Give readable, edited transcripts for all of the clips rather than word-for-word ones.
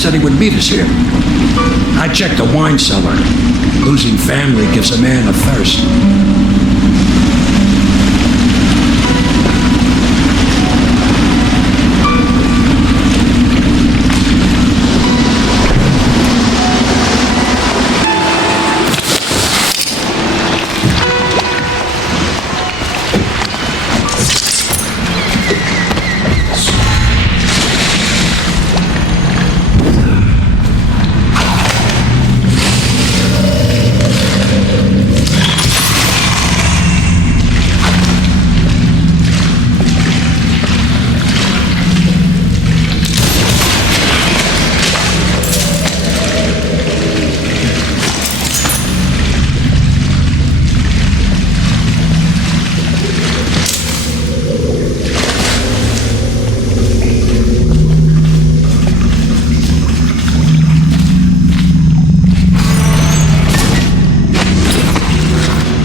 said he would meet us here. I checked the wine cellar. Losing family gives a man a thirst.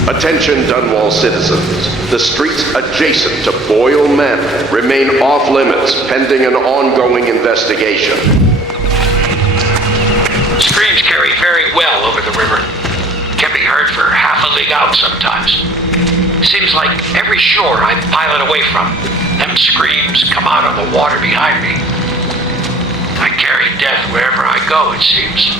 Attention Dunwall citizens. The streets adjacent to Boyle Manor remain off-limits pending an ongoing investigation. Screams carry very well over the river. Can be heard for half a league out sometimes. Seems like every shore I pilot away from, them screams come out of the water behind me. I carry death wherever I go, it seems.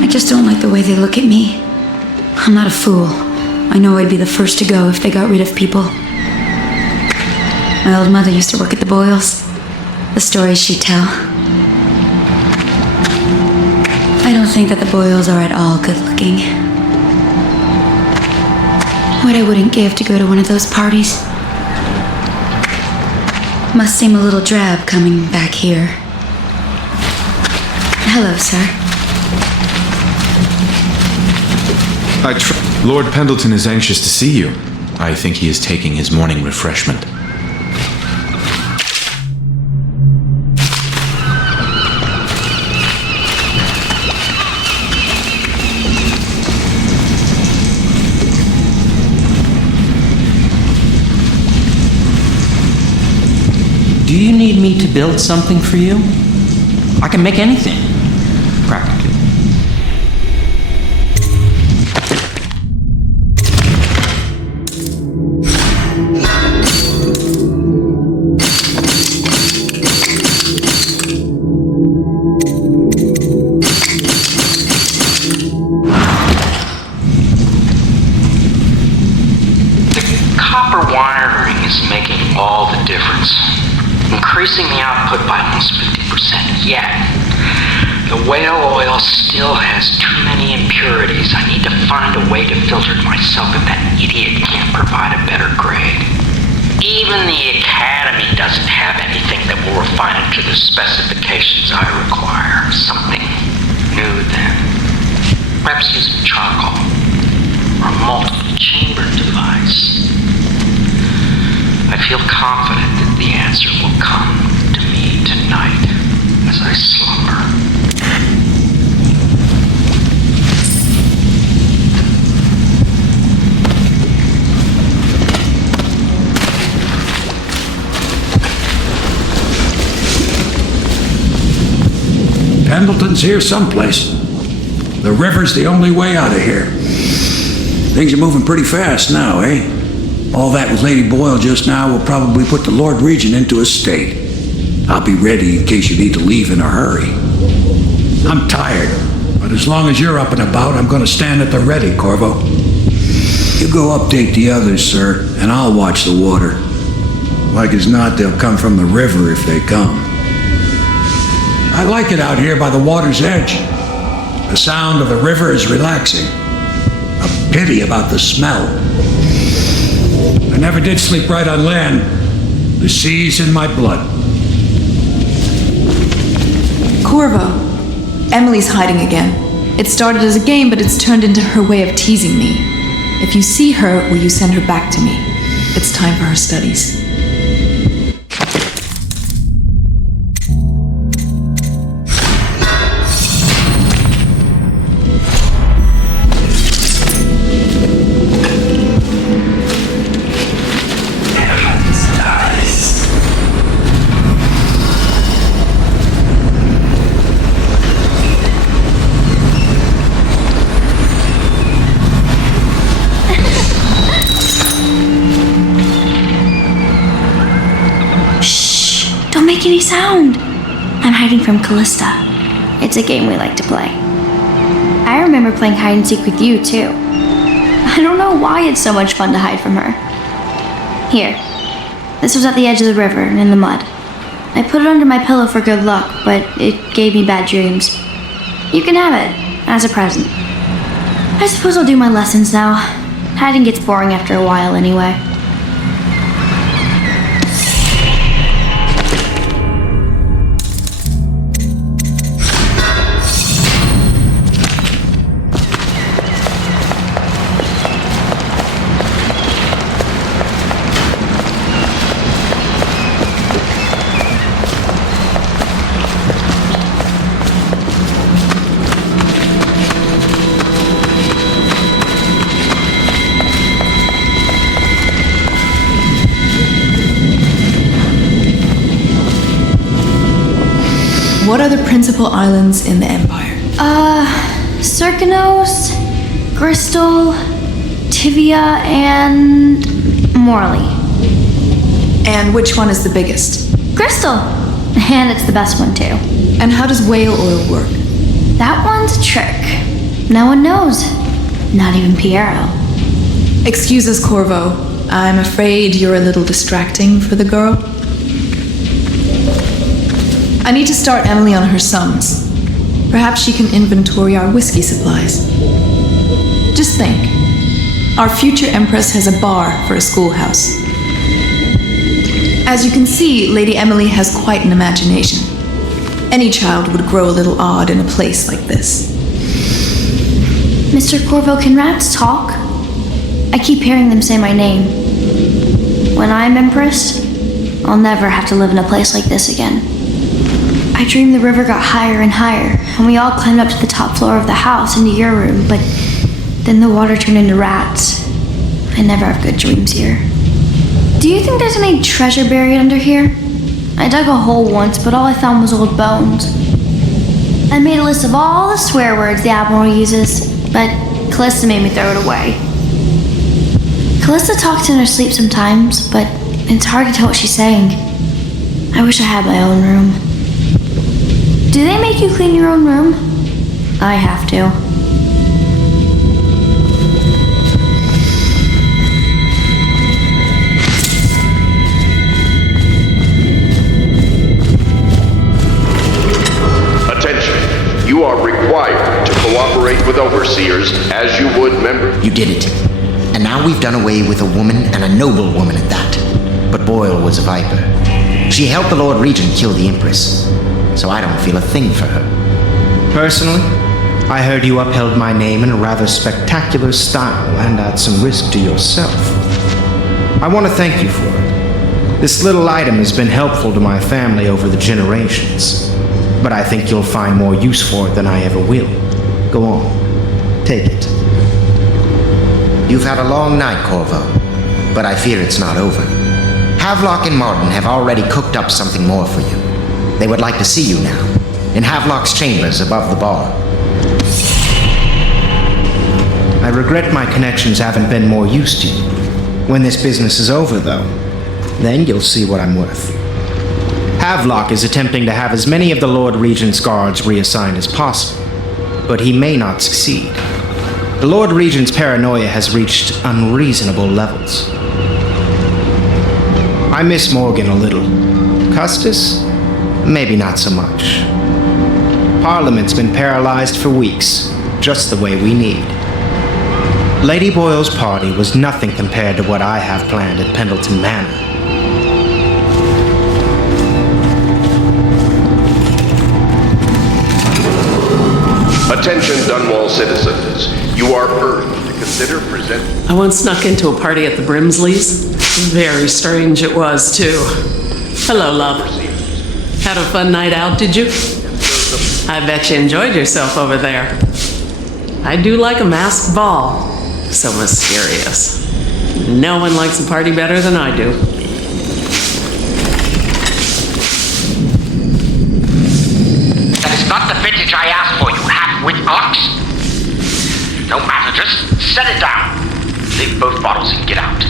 I just don't like the way they look at me. I'm not a fool. I know I'd be the first to go if they got rid of people. My old mother used to work at the Boyles. The stories she'd tell. I don't think that the Boyles are at all good looking. What I wouldn't give to go to one of those parties. Must seem a little drab coming back here. Hello, sir. Lord Pendleton is anxious to see you. I think he is taking his morning refreshment. Do you need me to build something for you? I can make anything, practically. Increasing the output by almost 50%. Yet, the whale oil still has too many impurities. I need to find a way to filter it myself if that idiot can't provide a better grade. Even the Academy doesn't have anything that will refine it to the specifications I require. Something new then. Perhaps using charcoal or a multiple-chamber device. I feel confident that the answer will come to me tonight as I slumber. Pendleton's here someplace. The river's the only way out of here. Things are moving pretty fast now, eh? All that with Lady Boyle just now will probably put the Lord Regent into a state. I'll be ready in case you need to leave in a hurry. I'm tired, but as long as you're up and about, I'm going to stand at the ready, Corvo. You go update the others, sir, and I'll watch the water. Like as not, they'll come from the river if they come. I like it out here by the water's edge. The sound of the river is relaxing. A pity about the smell. I never did sleep right on land. The sea's in my blood. Corvo, Emily's hiding again. It started as a game, but it's turned into her way of teasing me. If you see her, will you send her back to me? It's time for her studies. Heavens die. sound. I'm hiding from Callista. It's a game we like to play. I remember playing hide and seek with you, too. I don't know why it's so much fun to hide from her. Here. This was at the edge of the river and in the mud. I put it under my pillow for good luck, but it gave me bad dreams. You can have it, as a present. I suppose I'll do my lessons now. Hiding gets boring after a while anyway. What are the principal islands in the Empire? Circanos, Crystal, Tivia, and Morley. And which one is the biggest? Crystal! And it's the best one, too. And how does whale oil work? That one's a trick. No one knows. Not even Piero. Excuse us, Corvo. I'm afraid you're a little distracting for the girl. I need to start Emily on her sums. Perhaps she can inventory our whiskey supplies. Just think. Our future Empress has a bar for a schoolhouse. As you can see, Lady Emily has quite an imagination. Any child would grow a little odd in a place like this. Mr. Corvo, can rats talk? I keep hearing them say my name. When I'm Empress, I'll never have to live in a place like this again. I dreamed the river got higher and higher, and we all climbed up to the top floor of the house into your room, but then the water turned into rats. I never have good dreams here. Do you think there's any treasure buried under here? I dug a hole once, but all I found was old bones. I made a list of all the swear words the Admiral uses, but Callista made me throw it away. Callista talks in her sleep sometimes, but it's hard to tell what she's saying. I wish I had my own room. Do they make you clean your own room? I have to. Attention. You are required to cooperate with overseers as you would members. You did it. And now we've done away with a woman, and a noble woman at that. But Boyle was a viper. She helped the Lord Regent kill the Empress. So I don't feel a thing for her. Personally, I heard you upheld my name in a rather spectacular style and at some risk to yourself. I want to thank you for it. This little item has been helpful to my family over the generations, but I think you'll find more use for it than I ever will. Go on, take it. You've had a long night, Corvo, but I fear it's not over. Havelock and Martin have already cooked up something more for you. They would like to see you now, in Havelock's chambers above the bar. I regret my connections haven't been more use to you. When this business is over, though, then you'll see what I'm worth. Havelock is attempting to have as many of the Lord Regent's guards reassigned as possible, but he may not succeed. The Lord Regent's paranoia has reached unreasonable levels. I miss Morgan a little. Custis? Maybe not so much. Parliament's been paralyzed for weeks, just the way we need. Lady Boyle's party was nothing compared to what I have planned at Pendleton Manor. Attention Dunwall citizens. You are urged to consider presenting... I once snuck into a party at the Brimsleys. Very strange it was, too. Hello, love. Had a fun night out, did you? I bet you enjoyed yourself over there. I do like a masked ball. So mysterious. No one likes a party better than I do. That is not the vintage I asked for, you half-wit ox. No matter, just set it down. Leave both bottles and get out.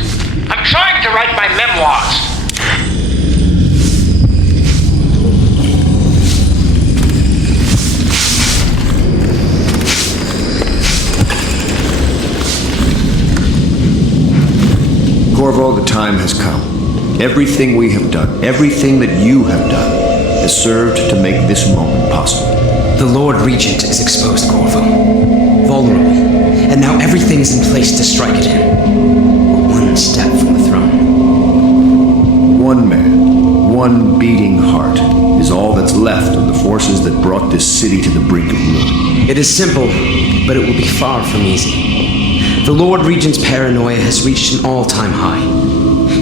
I'm trying to write my memoirs. Corvo, the time has come. Everything we have done, everything that you have done, has served to make this moment possible. The Lord Regent is exposed, Corvo. Vulnerable. And now everything is in place to strike at him. We're one step from the throne. One man, one beating heart, is all that's left of the forces that brought this city to the brink of ruin. It is simple, but it will be far from easy. The Lord Regent's paranoia has reached an all-time high.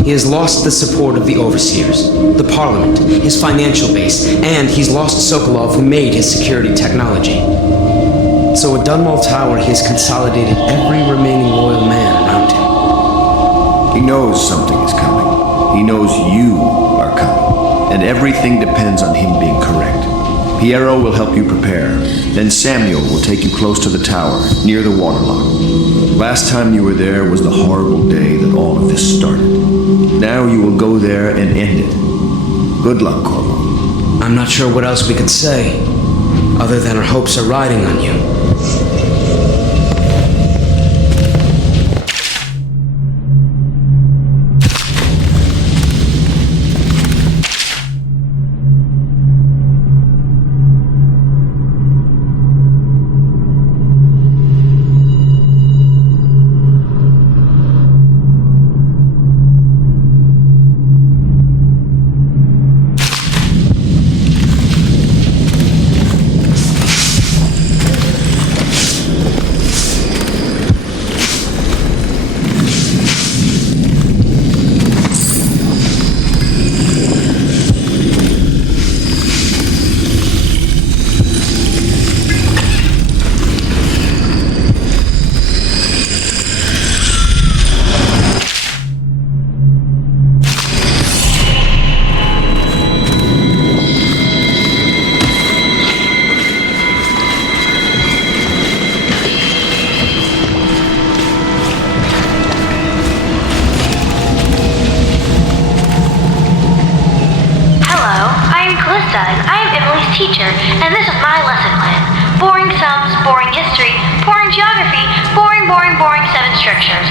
He has lost the support of the overseers, the parliament, his financial base, and he's lost Sokolov, who made his security technology. So at Dunwall Tower, he has consolidated every remaining loyal man around him. He knows something is coming. He knows you are coming. And everything depends on him being correct. Piero will help you prepare. Then Samuel will take you close to the tower, near the waterlock. Last time you were there was the horrible day that all of this started. Now you will go there and end it. Good luck, Corvo. I'm not sure what else we could say, other than our hopes are riding on you. teacher, and this is my lesson plan. Boring sums, boring history, boring geography, boring 7 strictures.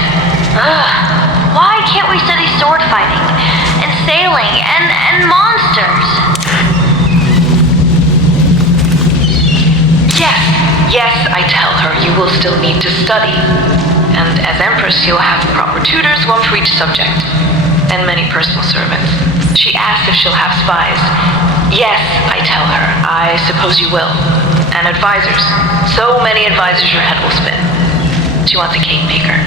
Ugh. Why can't we study sword fighting, and sailing, and monsters? Yes, I tell her you will still need to study. And as Empress, you'll have proper tutors, one for each subject. And many personal servants. She asks if she'll have spies. Yes, I tell her. I suppose you will. And advisors. So many advisors your head will spin. She wants a cake maker.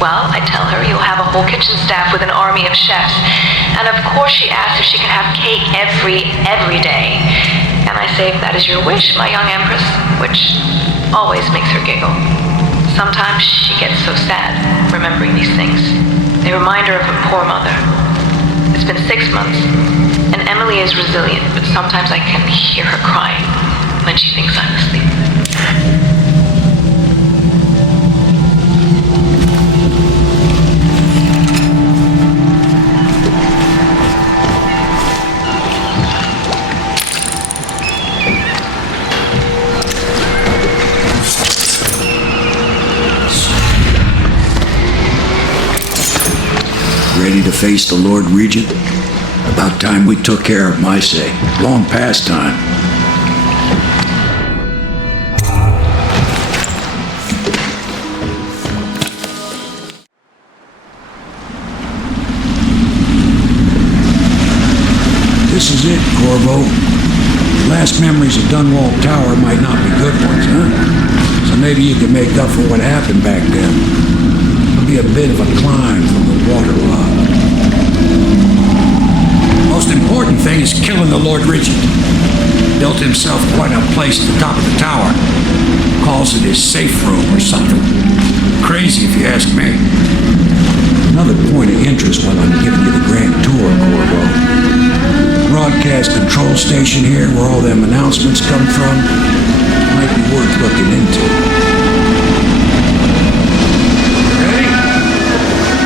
Well, I tell her you'll have a whole kitchen staff with an army of chefs. And of course she asks if she can have cake every day. And I say, if that is your wish, my young Empress, which always makes her giggle. Sometimes she gets so sad, remembering these things. They remind her of her poor mother. It's been 6 months, and Emily is resilient, but sometimes I can hear her crying when she thinks I'm asleep. Ready to face the Lord Regent? About time we took care of my say. Long past time. This is it, Corvo. The last memories of Dunwall Tower might not be good ones, huh? So maybe you can make up for what happened back then. Be a bit of a climb from the waterlock. Most important thing is killing the Lord Regent. Built himself quite a place at the top of the tower. Calls it his safe room or something. Crazy if you ask me. Another point of interest while I'm giving you the grand tour, Corvo. Broadcast control station here where all them announcements come from. Might be worth looking into.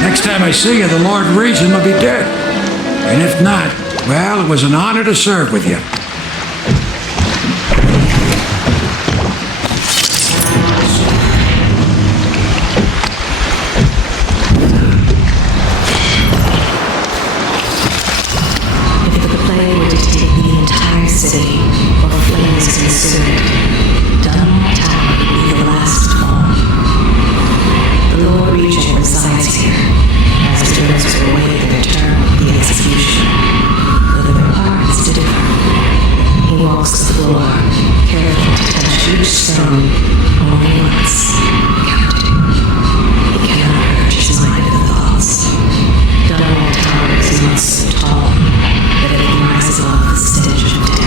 Next time I see you, the Lord Regent will be dead. And if not, well, it was an honor to serve with you. strong only once. He cannot urge his mind with thoughts. Double towers is not so tall that it can rise above the stench of death.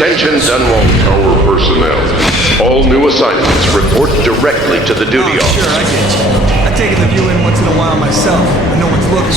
Attention Dunwall Tower personnel. All new assignments report directly to the duty office. Sure, I get you. I take the view in once in a while myself, but no one's looking.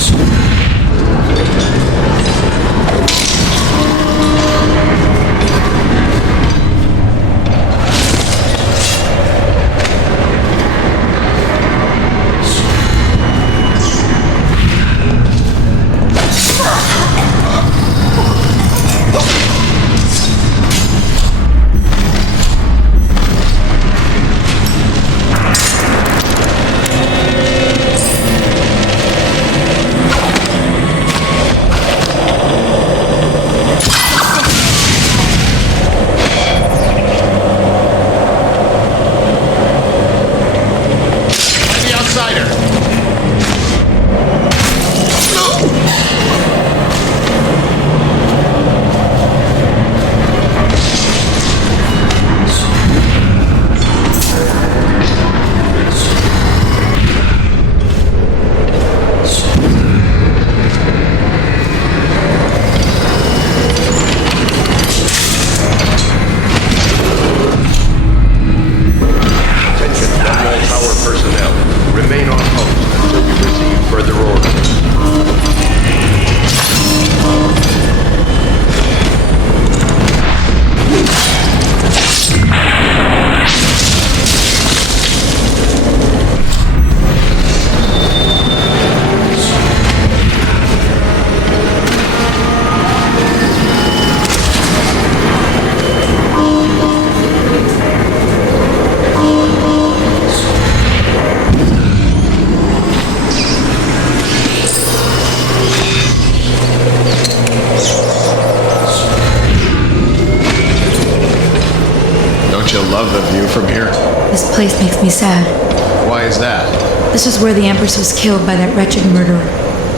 Love the view from here. This place makes me sad. Why is that? This was where the Empress was killed by that wretched murderer.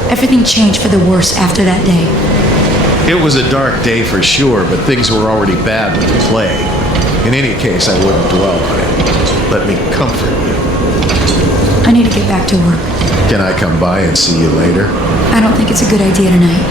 Everything changed for the worse after that day. It was a dark day for sure, but things were already bad with the plague. In any case, I wouldn't dwell on it. Let me comfort you. I need to get back to work. Can I come by and see you later? I don't think it's a good idea tonight.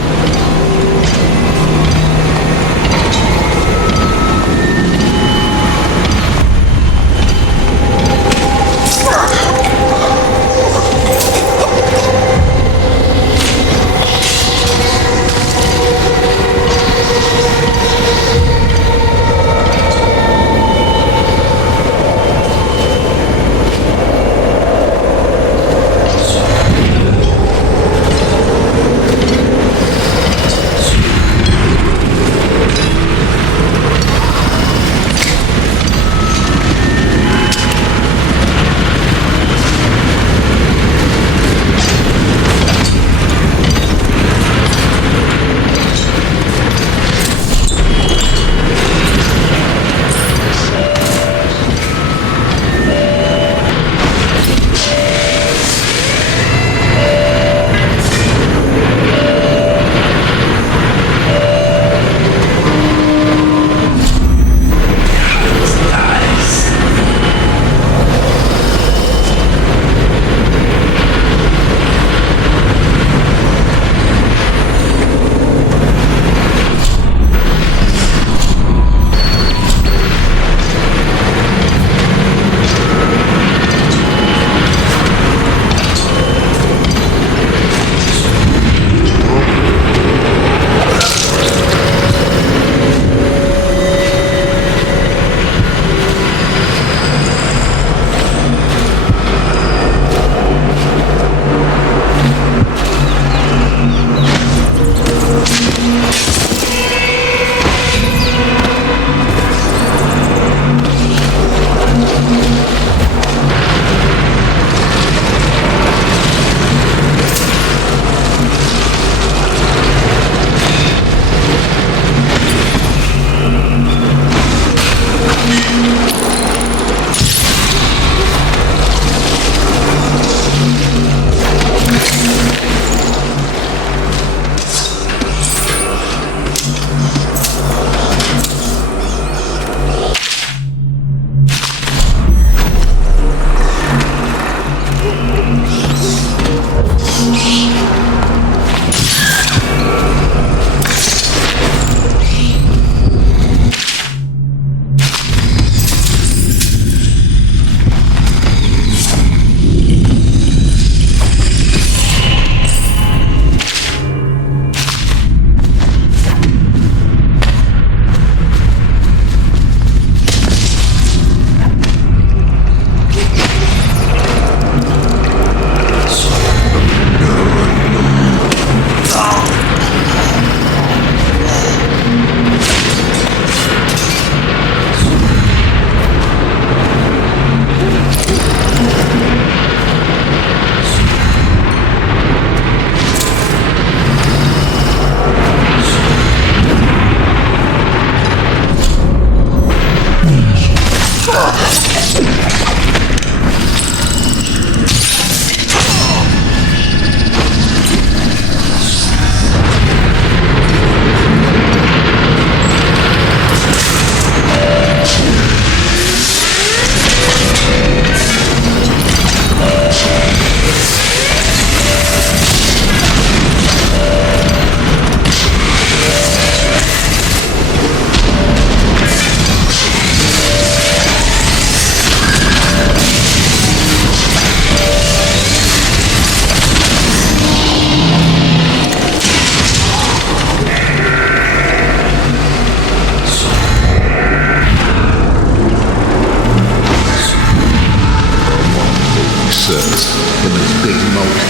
says. Him and his big moat.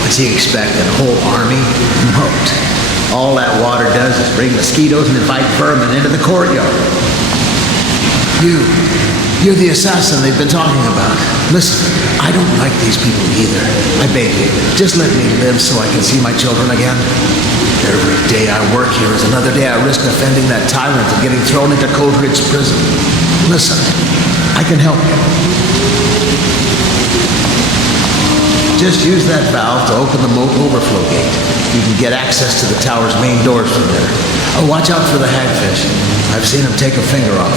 What's he expecting? A whole army? Moat. All that water does is bring mosquitoes and invite vermin into the courtyard. You're the assassin they've been talking about. Listen, I don't like these people either. I beg you, just let me live so I can see my children again. Every day I work here is another day I risk offending that tyrant and getting thrown into Coldridge prison. Listen, I can help you. Just use that valve to open the moat overflow gate. You can get access to the tower's main doors from there. Oh, watch out for the hagfish. I've seen him take a finger off.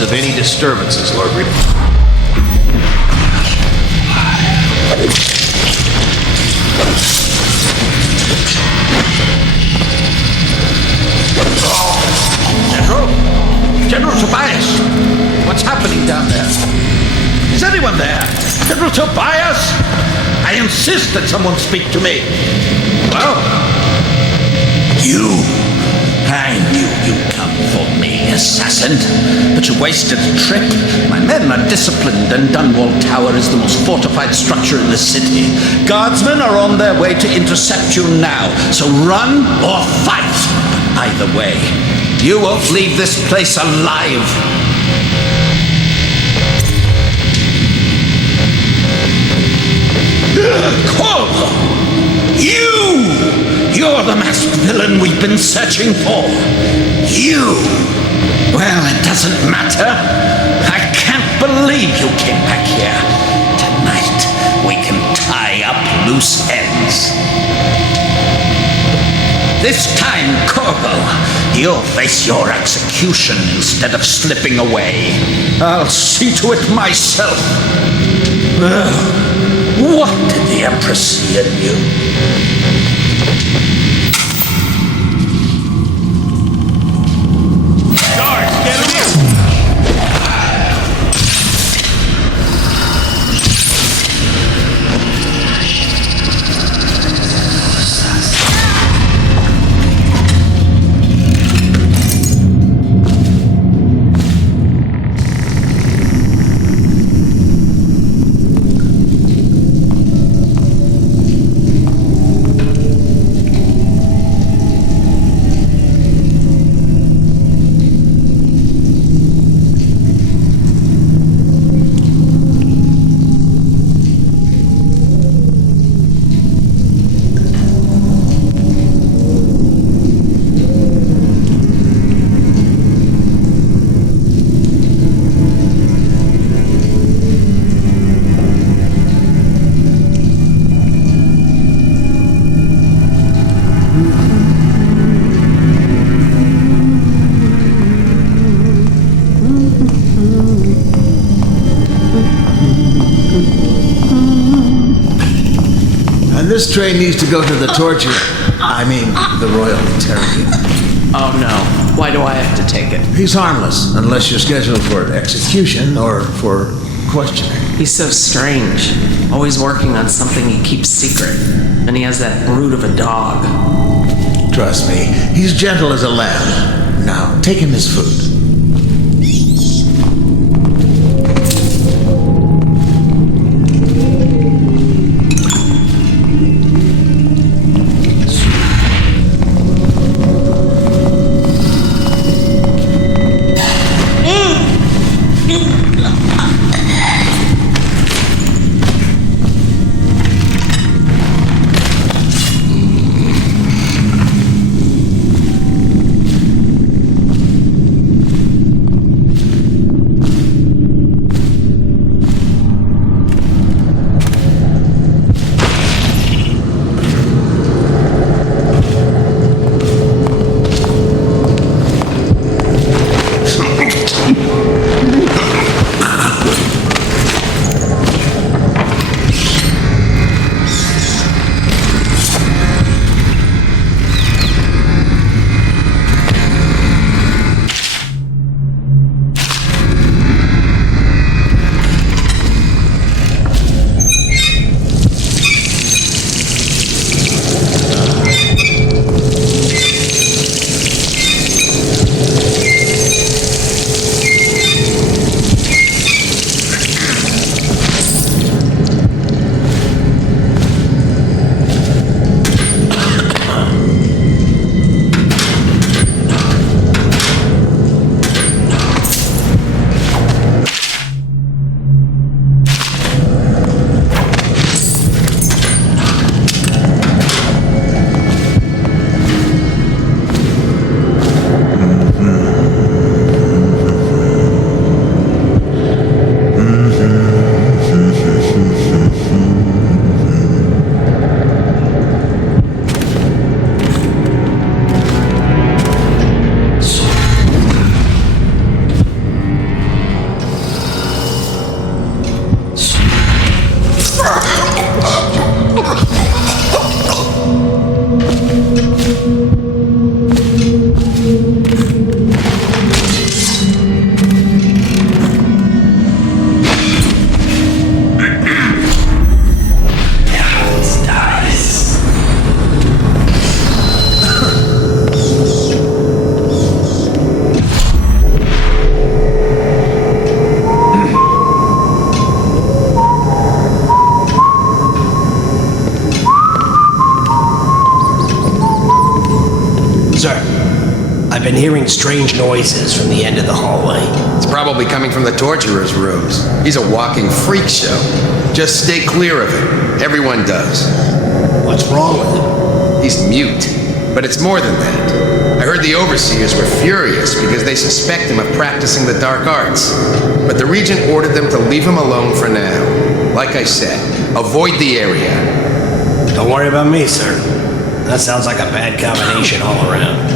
Of any disturbances, Lord Reaper. General Tobias! What's happening down there? Is anyone there? General Tobias! I insist that someone speak to me. Well? I knew you'd come for me, assassin. But you wasted a trip. My men are disciplined, and Dunwall Tower is the most fortified structure in the city. Guardsmen are on their way to intercept you now, so run or fight. But either way, you won't leave this place alive. Corvo! You're the masked villain we've been searching for. You! Well, it doesn't matter. I can't believe you came back here. Tonight, we can tie up loose ends. This time, Corvo, you'll face your execution instead of slipping away. I'll see to it myself. What did the Empress see in you? This train needs to go to the the Royal Interrogator. Oh no. Why do I have to take it? He's harmless, unless you're scheduled for execution or for questioning. He's so strange. Always working on something he keeps secret. And he has that brute of a dog. Trust me, he's gentle as a lamb. Now, take him his food. I've been hearing strange noises from the end of the hallway. It's probably coming from the torturer's rooms. He's a walking freak show. Just stay clear of him. Everyone does. What's wrong with him? He's mute. But it's more than that. I heard the overseers were furious because they suspect him of practicing the dark arts. But the regent ordered them to leave him alone for now. Like I said, avoid the area. Don't worry about me, sir. That sounds like a bad combination all around.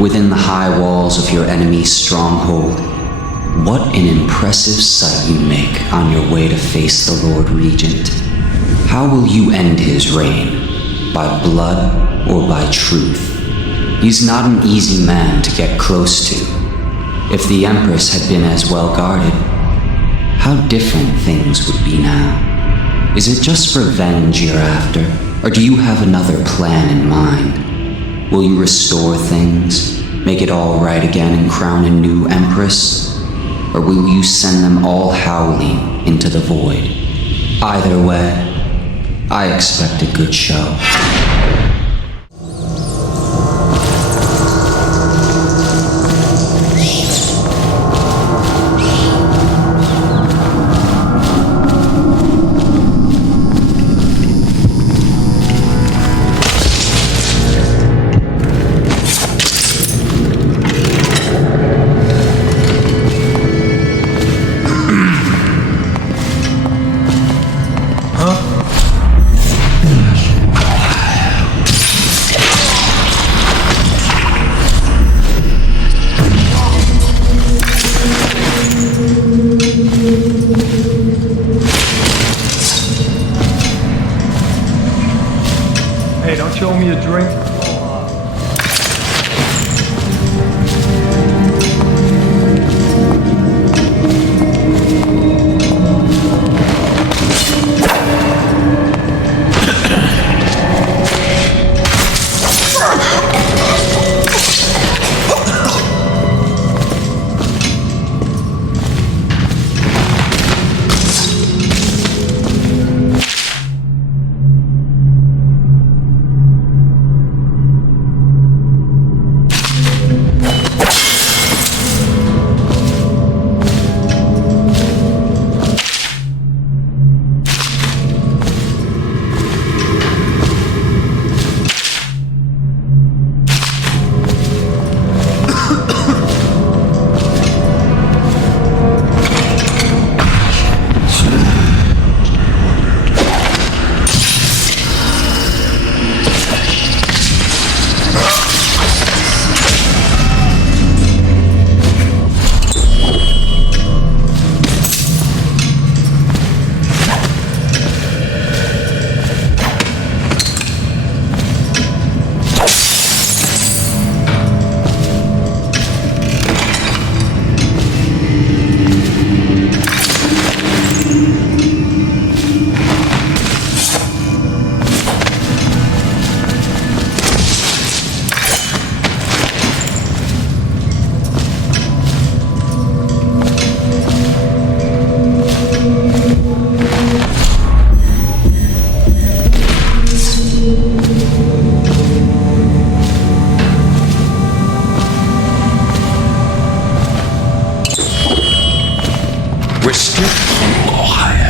Within the high walls of your enemy's stronghold, What an impressive sight you make on your way to face the Lord Regent. How will you end his reign? By blood or by truth? He's not an easy man to get close to. If the Empress had been as well guarded, how different things would be now. Is it just revenge you're after, or do you have another plan in mind? Will you restore things, make it all right again and crown a new Empress? Or will you send them all howling into the void? Either way, I expect a good show. Hey, don't you owe me a drink?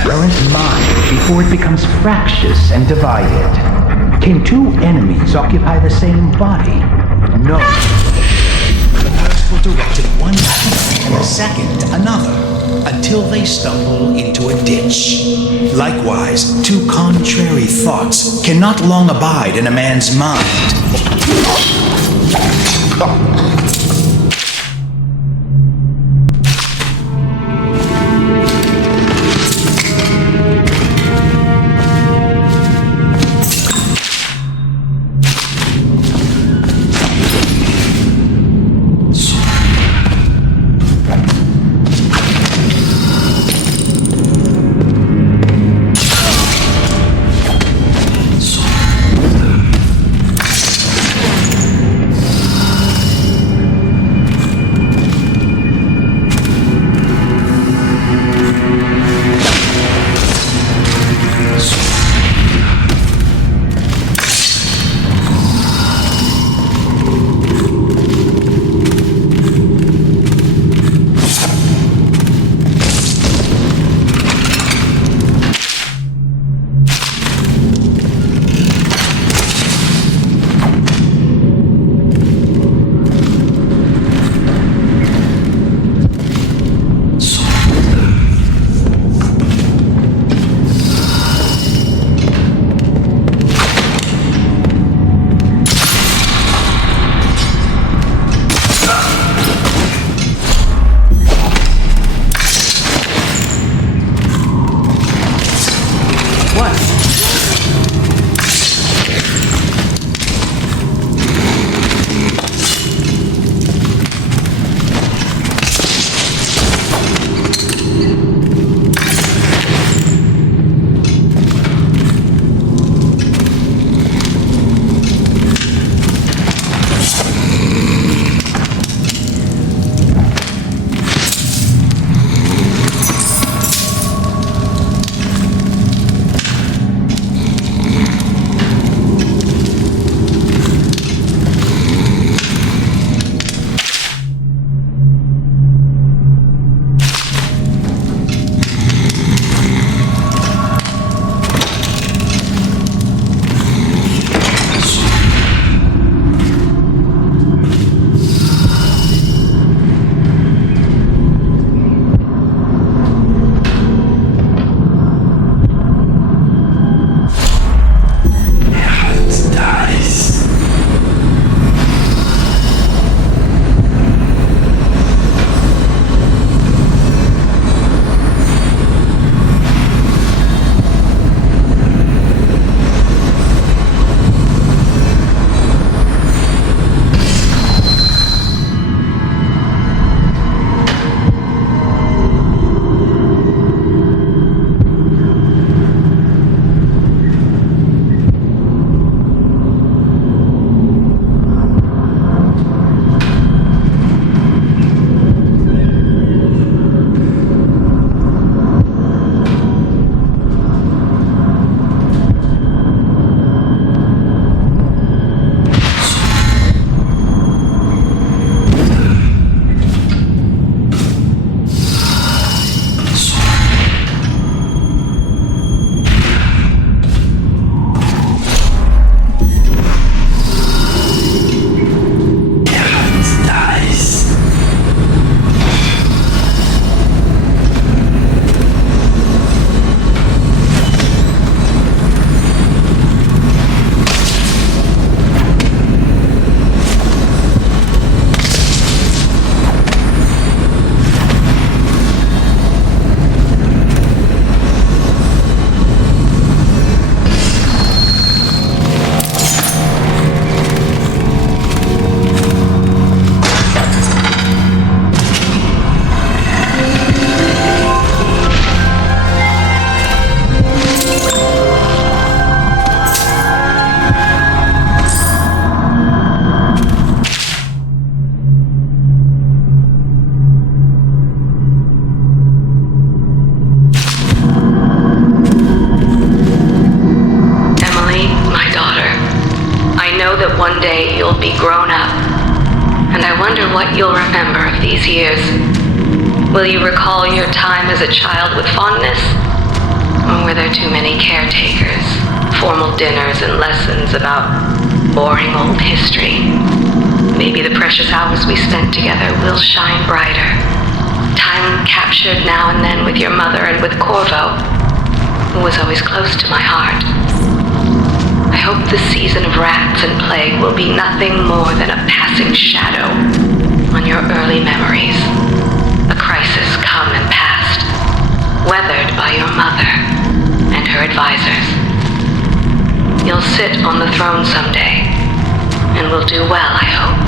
Current mind, before it becomes fractious and divided. Can two enemies occupy the same body? No. The first will direct it one way, and the second another, until they stumble into a ditch. Likewise, two contrary thoughts cannot long abide in a man's mind. And I wonder what you'll remember of these years. Will you recall your time as a child with fondness? Or were there too many caretakers, formal dinners and lessons about boring old history? Maybe the precious hours we spent together will shine brighter. Time captured now and then with your mother and with Corvo, who was always close to my heart. I hope the season of rats and plague will be nothing more than a passing shadow on your early memories. A crisis come and past, weathered by your mother and her advisors. You'll sit on the throne someday, and will do well, I hope.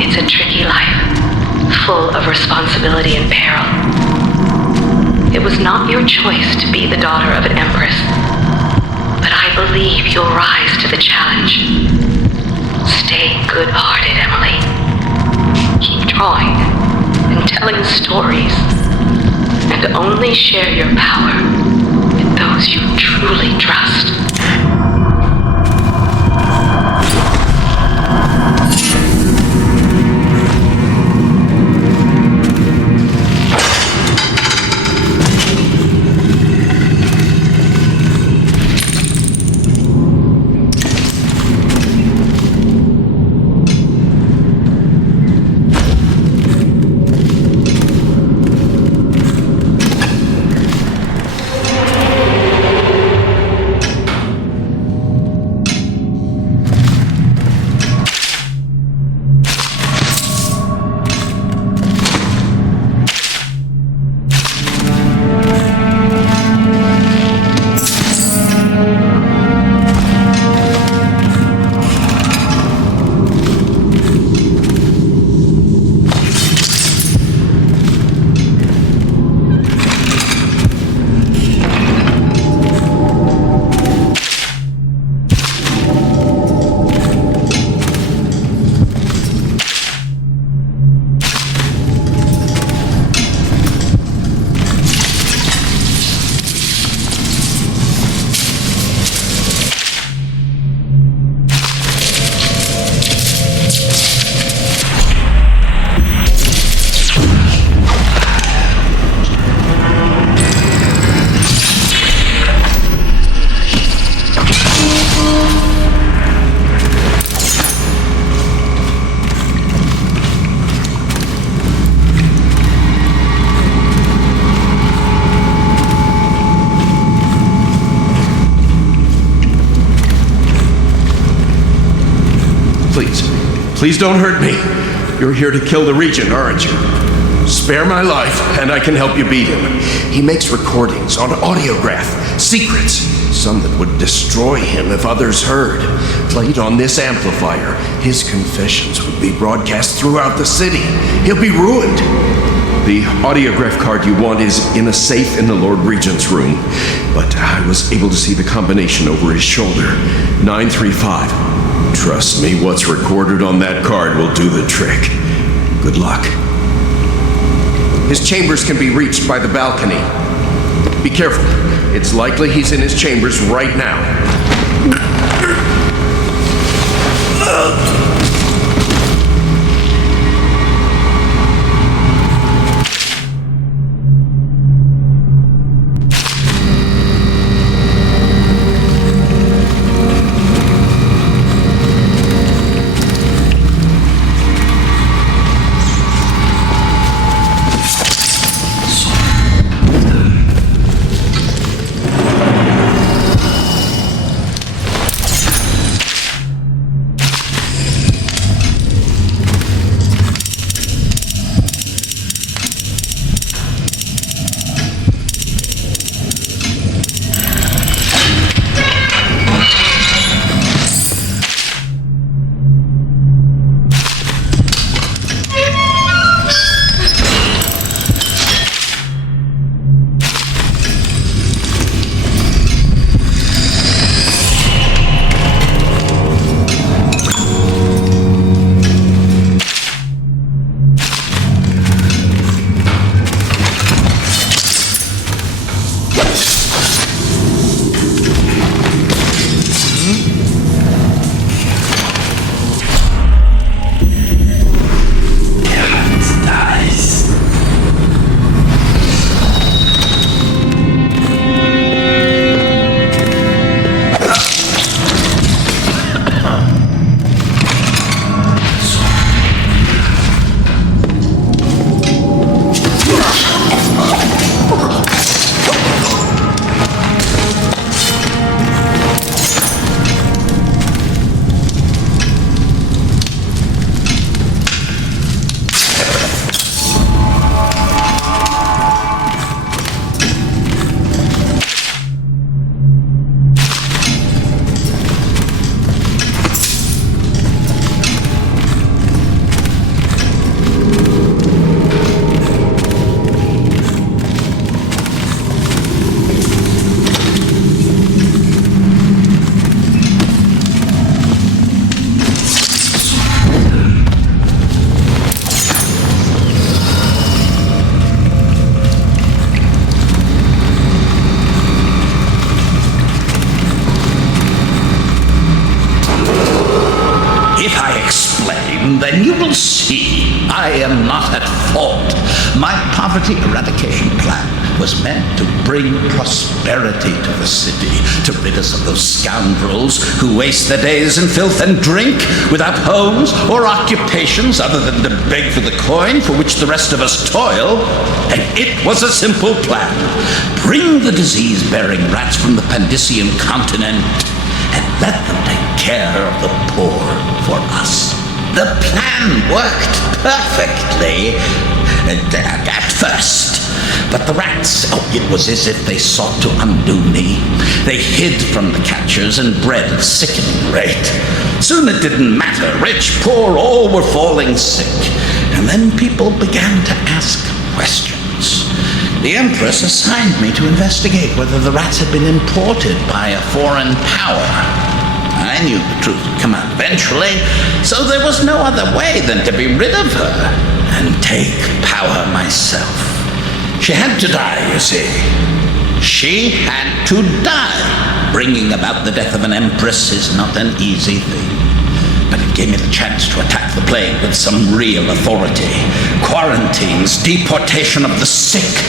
It's a tricky life, full of responsibility and peril. It was not your choice to be the daughter of an empress, but I believe you'll rise to the challenge. Stay good-hearted, Emily. Keep drawing and telling stories, and only share your power with those you truly trust. Please don't hurt me. You're here to kill the Regent, aren't you? Spare my life, and I can help you beat him. He makes recordings on audiograph, secrets, some that would destroy him if others heard. Played on this amplifier, his confessions would be broadcast throughout the city. He'll be ruined. The audiograph card you want is in a safe in the Lord Regent's room, but I was able to see the combination over his shoulder. 935. Trust me, what's recorded on that card will do the trick. Good luck. His chambers can be reached by the balcony. Be careful. It's likely he's in his chambers right now. then you will see I am not at fault. My poverty eradication plan was meant to bring prosperity to the city, to rid us of those scoundrels who waste their days in filth and drink, without homes or occupations other than to beg for the coin for which the rest of us toil. And it was a simple plan. Bring the disease-bearing rats from the Pandician continent and let them take care of the poor for us. The plan worked perfectly at first. But the rats, it was as if they sought to undo me. They hid from the catchers and bred at a sickening rate. Soon it didn't matter. Rich, poor, all were falling sick. And then people began to ask questions. The Empress assigned me to investigate whether the rats had been imported by a foreign power. I knew the truth would come out eventually, so there was no other way than to be rid of her and take power myself. She had to die, you see. She had to die. Bringing about the death of an empress is not an easy thing. But it gave me the chance to attack the plague with some real authority. Quarantines, deportation of the sick.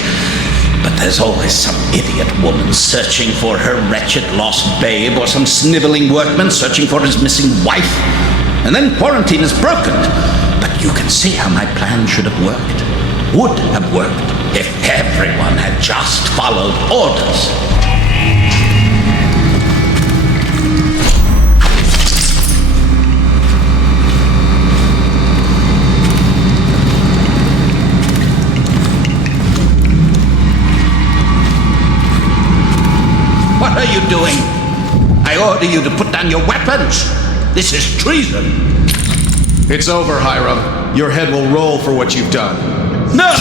But there's always some idiot woman searching for her wretched lost babe, or some sniveling workman searching for his missing wife. And then quarantine is broken. But you can see how my plan should have worked. Would have worked if everyone had just followed orders. What are you doing? I order you to put down your weapons. This is treason. It's over, Hiram. Your head will roll for what you've done. No!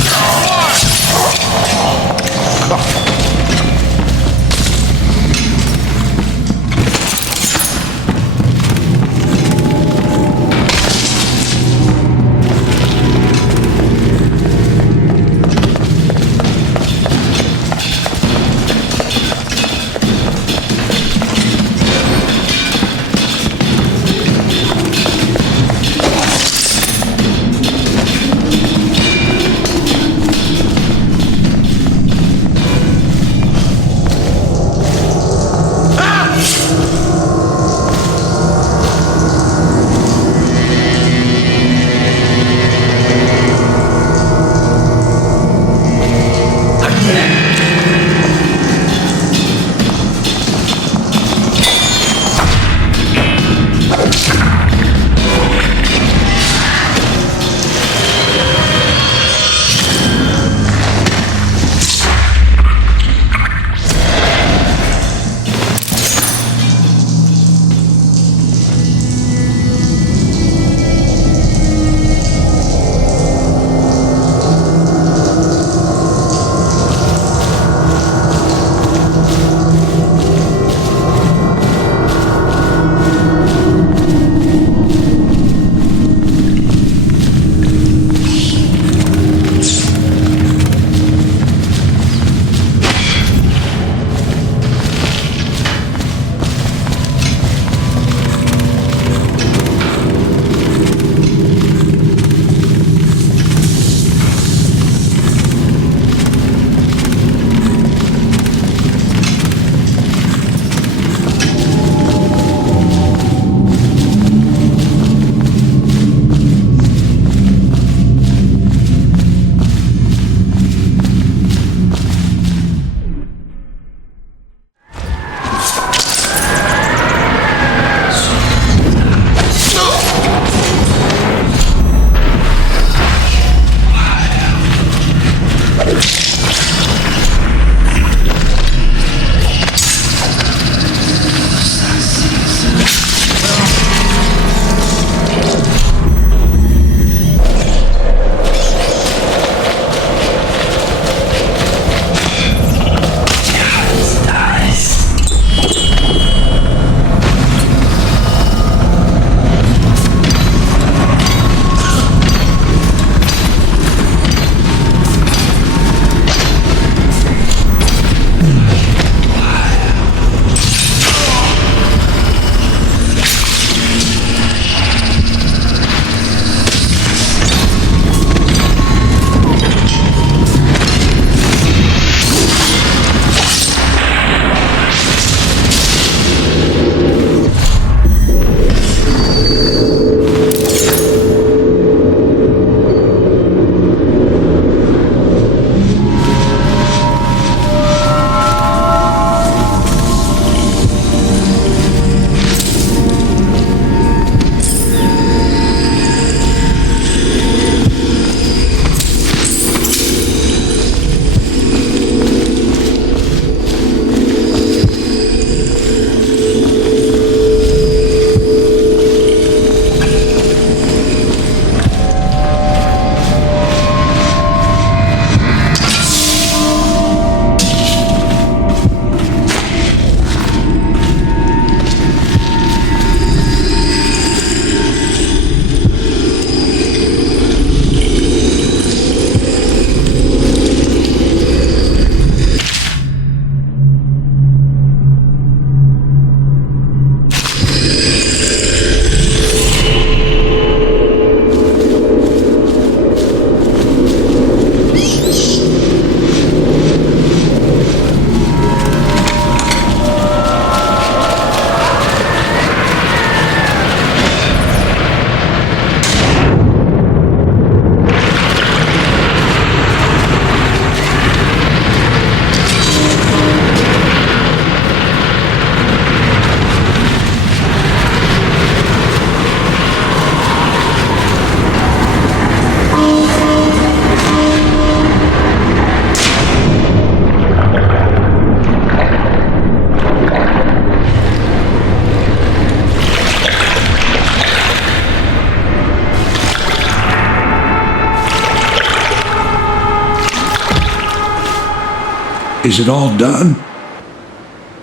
Is it all done?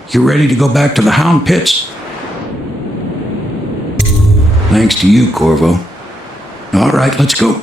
You ready to go back to the Hound Pits? Thanks to you, Corvo. All right, let's go.